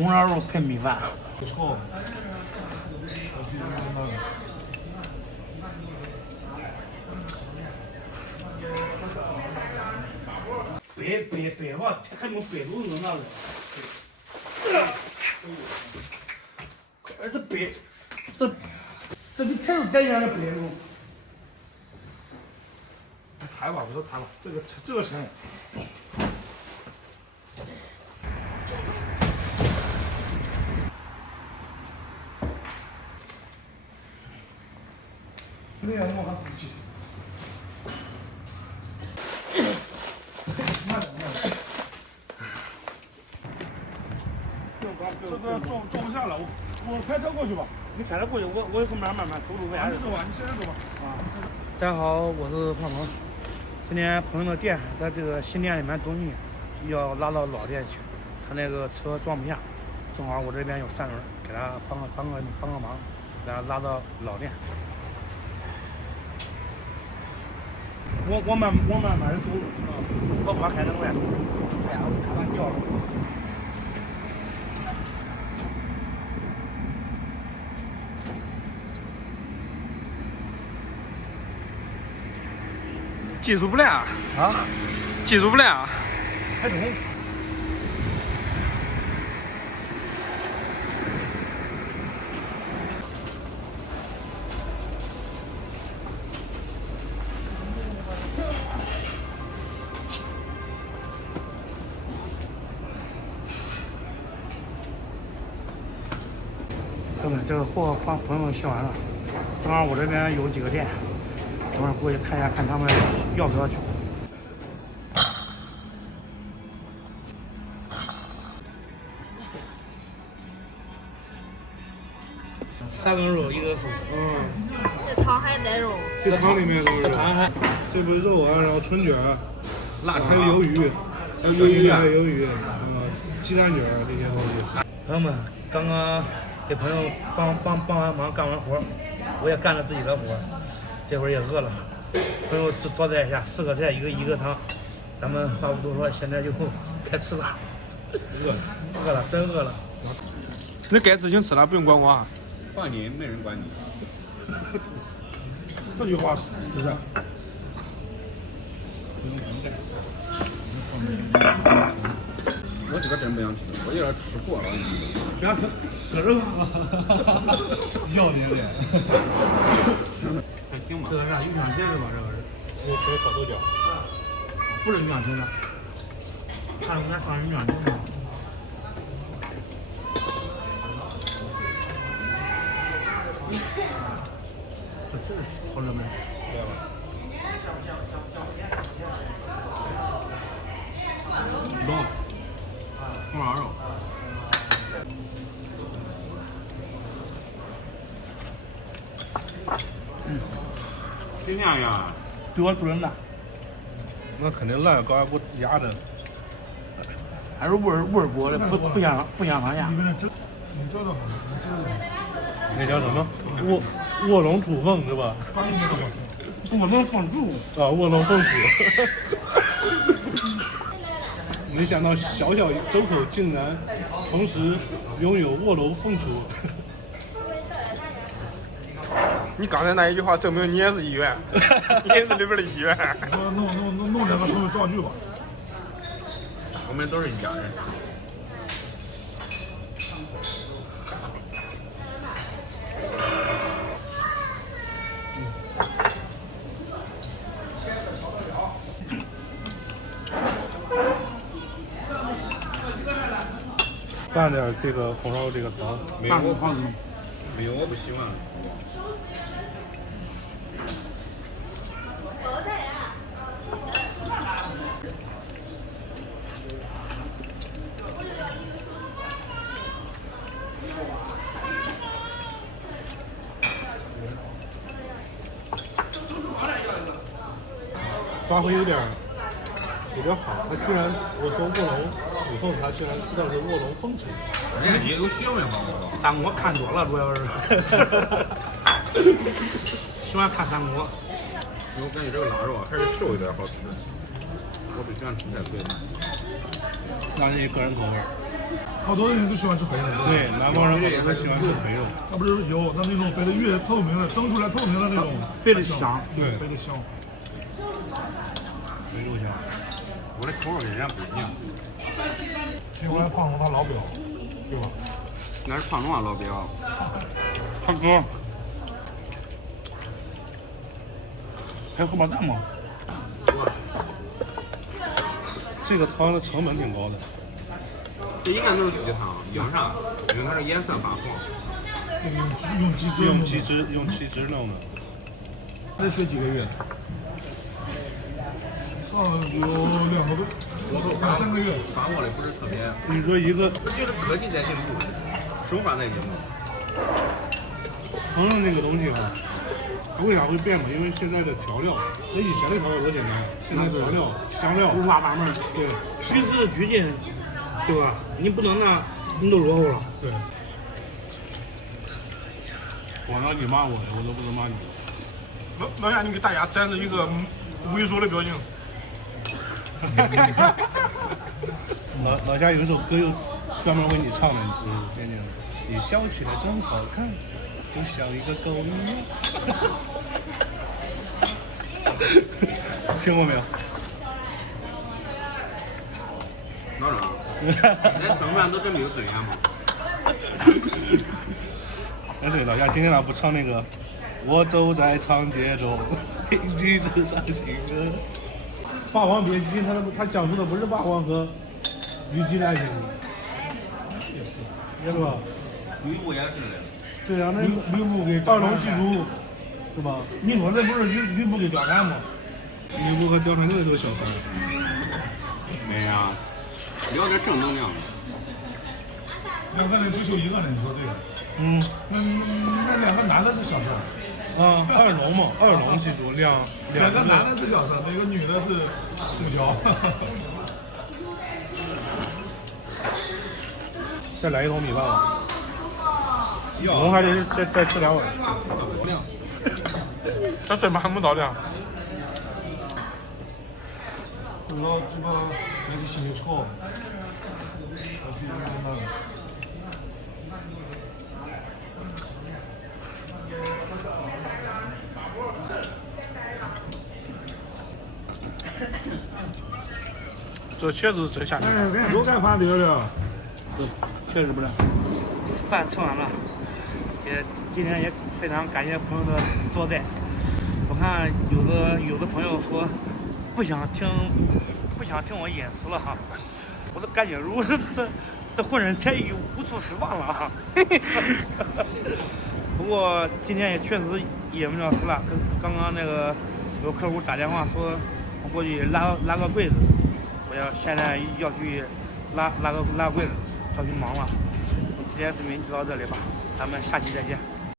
红烧肉配米饭，不错。白吧，还没白肚子那个。这白，这比太肉带样的白肉。抬吧，不是抬吧，这个沉。那样我还生气。这个装不下了，我开车过去吧。你开车过去，我慢慢走路为啥？你走吧，你现在走吧。啊。大家好，我是胖胖。今天朋友的店，在这个新店里面东西要拉到老店去，他那个车装不下，正好我这边有3轮，给他帮个忙，给他拉到老店。我慢的走，我不开那外头，哎呀，我看他掉了。技术不良啊，技术不良，开中。哥们，这个货帮朋友卸完了，正好我这边有几个店，等会儿过去看一下，看他们要不要去。3根肉，1个素。这汤还带肉。这汤里面都是肉。这不是肉啊，然后春卷，还有鱿鱼，还有鱿鱼，鸡蛋卷这些东西。朋友们，刚刚给朋友帮完忙，干完活，我也干了自己的活，这会儿也饿了。朋友招待一下，4个菜，一个汤，咱们话不多说，现在就该吃了。饿了，真饿了。你该自行吃了，不用管我啊。管你，没人管你。这句话实在。我这个真不想吃，我有点吃过了。不要吃，搁这。要脸脸。还行吧。这个啥鱼香茄是吧？这个是炒豆角。不是鱼香茄子，看我们上鱼香茄子。这好热门。对吧？肉，红烧肉。挺香呀。比我炖的。那肯定烂高给我压的。还是味儿锅的，不像方向。你这个好，那叫什么？卧龙土凤是吧？刚应该都好吃。卧龙凤雏啊，卧龙凤雏。没想到小小周口竟然同时拥有卧龙凤雏。你刚才那一句话证明你也是议员，你也是里边的议员。弄两个成为造句吧。我们都是一家人。拌点这个红烧这个汤，没有我不喜欢。发挥有点好，他居然我说卧龙土凤，他居然知道是卧龙凤雏。你有学问吗？三国看多了，主要是喜欢看三国。我感觉这个腊肉还是瘦一点好吃，我不喜欢吃太脆的。那是你个人口味。好多人都喜欢吃肥的。对，南方人也是喜欢吃肥肉。那不是油，那种肥的越透明的，蒸出来透明的那种，肥的香，对，肥的香。肥肉香。我的口味跟人家不一样。这回胖龙他老表，对吧？那是胖龙啊，老表。胖哥，还有荷包蛋吗？这个汤的成本挺高的。这应该都是鸡汤，为啥？因为它是颜色发黄。用鸡汁弄的。这学几个月？上了有2个多，2、3个月。把握的不是特别。你说一个，我觉得科技在进步，手法在进步。烹饪这个东西哈，为啥会变嘛？因为现在的调料，那以前的调料多简单，现在调料香料五花八门。对，取之俱尽，对吧？你不能拿你都落后了。对。我让你骂我的，我都不能骂你。老夏，你给大家展示一个猥琐的表情。老夏有一首歌又专门为你唱的，你笑起来真好看，就像一个狗一样。听过没有？老张，连吃饭都这么有尊严吗？哎对，老夏今天咋不唱那个？我走在长街中，听几次伤心歌。《霸王别姬》它讲述的不是霸王和虞姬的爱情，也是吧？吕布也是的。对啊，那吕布给二龙戏珠，是吧？你说这不是吕布给貂蝉吗？吕布和貂蝉这都是小三。没呀，聊点正能量的。2个人追求一个人，你说对了。那2个男的是小三。啊，二龙嘛，二龙戏珠，两个男的是小三，那个女的是主角。再来一桶米饭吧。我们还得再吃2碗。这怎么还没到呢？然后这个还是心臭。这茄子是真下面。又干饭得了。这确实不是。饭吃完了，今天也非常感谢朋友的招待。我看有的朋友说不想听我饮食了哈，我都感觉如这浑身太无处释放了哈。不过今天也确实也没了事了，刚刚那个有客户打电话说我过去拉个柜子，我现在要去拉个柜子，要去忙了。今天视频就到这里吧，咱们下期再见。